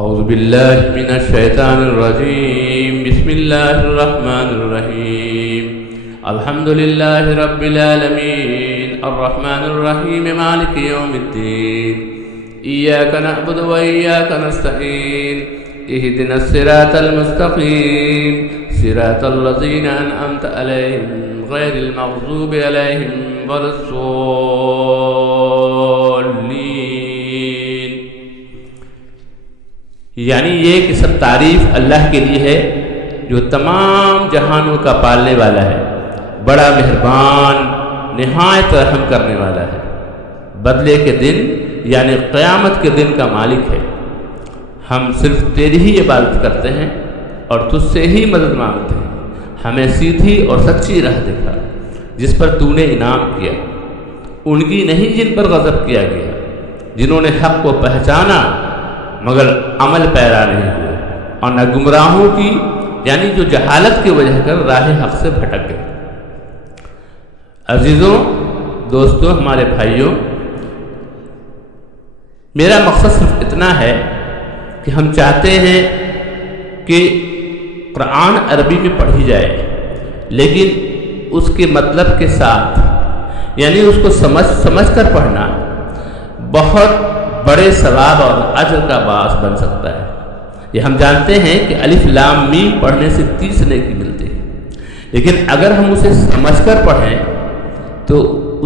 اعوذ باللہ من الشیطان الرجیم بسم اللہ الرحمن الرحیم الحمد للہ رب العالمین الرحمن الرحیم مالک یوم الدین ایاک نعبد و ایاک نستعین اہدنا الصراط المستقیم صراط الذین انعمت علیہم غیر المغضوب علیہم ولا الضالین۔ یعنی یہ کہ سب تعریف اللہ کے لیے ہے جو تمام جہانوں کا پالنے والا ہے، بڑا مہربان، نہایت رحم کرنے والا ہے، بدلے کے دن یعنی قیامت کے دن کا مالک ہے۔ ہم صرف تیری ہی عبادت کرتے ہیں اور تجھ سے ہی مدد مانگتے ہیں۔ ہمیں سیدھی اور سچی راہ دکھا جس پر تو نے انعام کیا، ان کی نہیں جن پر غضب کیا گیا، جنہوں نے حق کو پہچانا مگر عمل پیرا نہیں ہوئے، اور نہ گمراہوں کی یعنی جو جہالت کی وجہ کر راہ حق سے بھٹک گئے۔ عزیزوں، دوستوں، ہمارے بھائیوں، میرا مقصد صرف اتنا ہے کہ ہم چاہتے ہیں کہ قرآن عربی میں پڑھی جائے، لیکن اس کے مطلب کے ساتھ، یعنی اس کو سمجھ کر پڑھنا بہت بڑے ثواب اور اجر کا باعث بن سکتا ہے۔ یہ ہم جانتے ہیں کہ الف لام میم پڑھنے سے 30 نیکی ملتی ہے، لیکن اگر ہم اسے سمجھ کر پڑھیں تو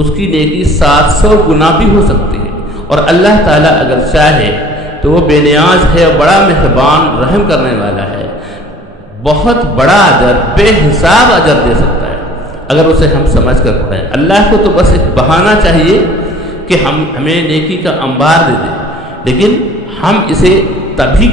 اس کی نیکی 700 گنا بھی ہو سکتی ہے، اور اللہ تعالیٰ اگر چاہے تو وہ بے نیاز ہے اور بڑا مہربان رحم کرنے والا ہے، بہت بڑا اجر، بے حساب اجر دے سکتا ہے اگر اسے ہم سمجھ کر پڑھیں۔ اللہ کو تو بس ایک بہانہ چاہیے کہ ہمیں نیکی کا انبار دے دے، لیکن ہم اسے تبھی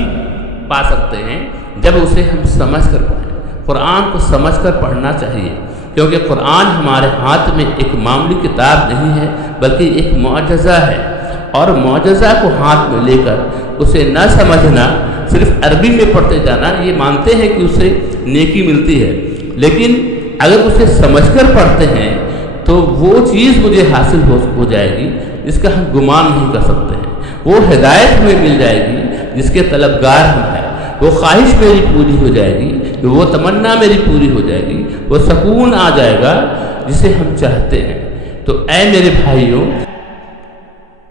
پا سکتے ہیں جب اسے ہم سمجھ کر پڑھیں۔ قرآن کو سمجھ کر پڑھنا چاہیے، کیونکہ قرآن ہمارے ہاتھ میں ایک معمولی کتاب نہیں ہے بلکہ ایک معجزہ ہے، اور معجزہ کو ہاتھ میں لے کر اسے نہ سمجھنا، صرف عربی میں پڑھتے جانا، یہ مانتے ہیں کہ اسے نیکی ملتی ہے، لیکن اگر اسے سمجھ کر پڑھتے ہیں تو وہ چیز مجھے حاصل ہو جائے گی جس کا ہم گمان نہیں کر سکتے ہیں، وہ ہدایت ہمیں مل جائے گی جس کے طلبگار ہم ہیں، وہ خواہش میری پوری ہو جائے گی، وہ تمنا میری پوری ہو جائے گی، وہ سکون آ جائے گا جسے ہم چاہتے ہیں۔ تو اے میرے بھائیوں،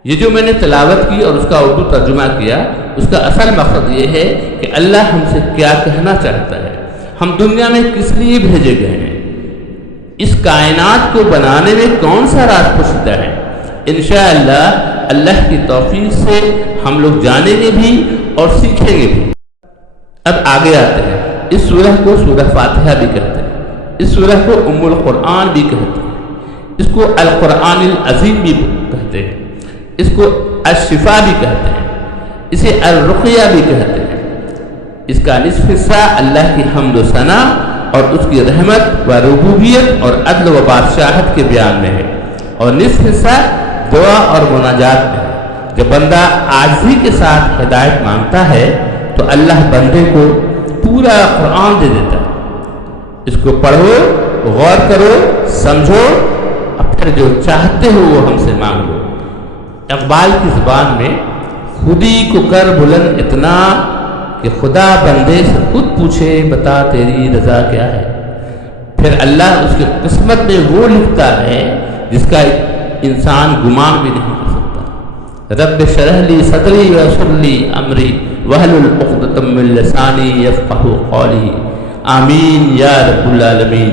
یہ جو میں نے تلاوت کی اور اس کا اردو ترجمہ کیا، اس کا اصل مقصد یہ ہے کہ اللہ ہم سے کیا کہنا چاہتا ہے، ہم دنیا میں کس لیے بھیجے گئے ہیں، اس کائنات کو بنانے میں کون سا راز پوشیدہ ہے۔ انشاءاللہ اللہ کی توفیق سے ہم لوگ جانیں گے بھی اور سیکھیں گے بھی۔ اب آگے آتے ہیں، اس سورہ کو سورہ فاتحہ بھی کہتے ہیں، اس سورہ کو ام القرآن بھی کہتے ہیں، اس کو القرآن العظیم بھی کہتے ہیں، اس کو الشفا بھی کہتے ہیں، اسے الرقیہ بھی کہتے ہیں۔ اس کا نصف حصہ اللہ کی حمد و ثنا اور اس کی رحمت و ربوبیت اور عدل و بادشاہت کے بیان میں ہے، اور نصف حصہ دعا اور مناجات میں ہے۔ جب بندہ عاجزی کے ساتھ ہدایت مانگتا ہے تو اللہ بندے کو پورا قرآن دے دیتا ہے۔ اس کو پڑھو، غور کرو، سمجھو، اور پھر جو چاہتے ہو وہ ہم سے مانگ لو۔ اقبال کی زبان میں خودی کو کر بلند اتنا کہ خدا بندے سے خود پوچھے بتا تیری رضا کیا ہے۔ پھر اللہ اس کی قسمت میں وہ لکھتا ہے جس کا انسان گمان بھی نہیں کر سکتا۔ رب شرح لی صدری ویسر لی امری واحلل عقدۃ من لسانی یفقہوا قولی، آمین یا رب العالمین۔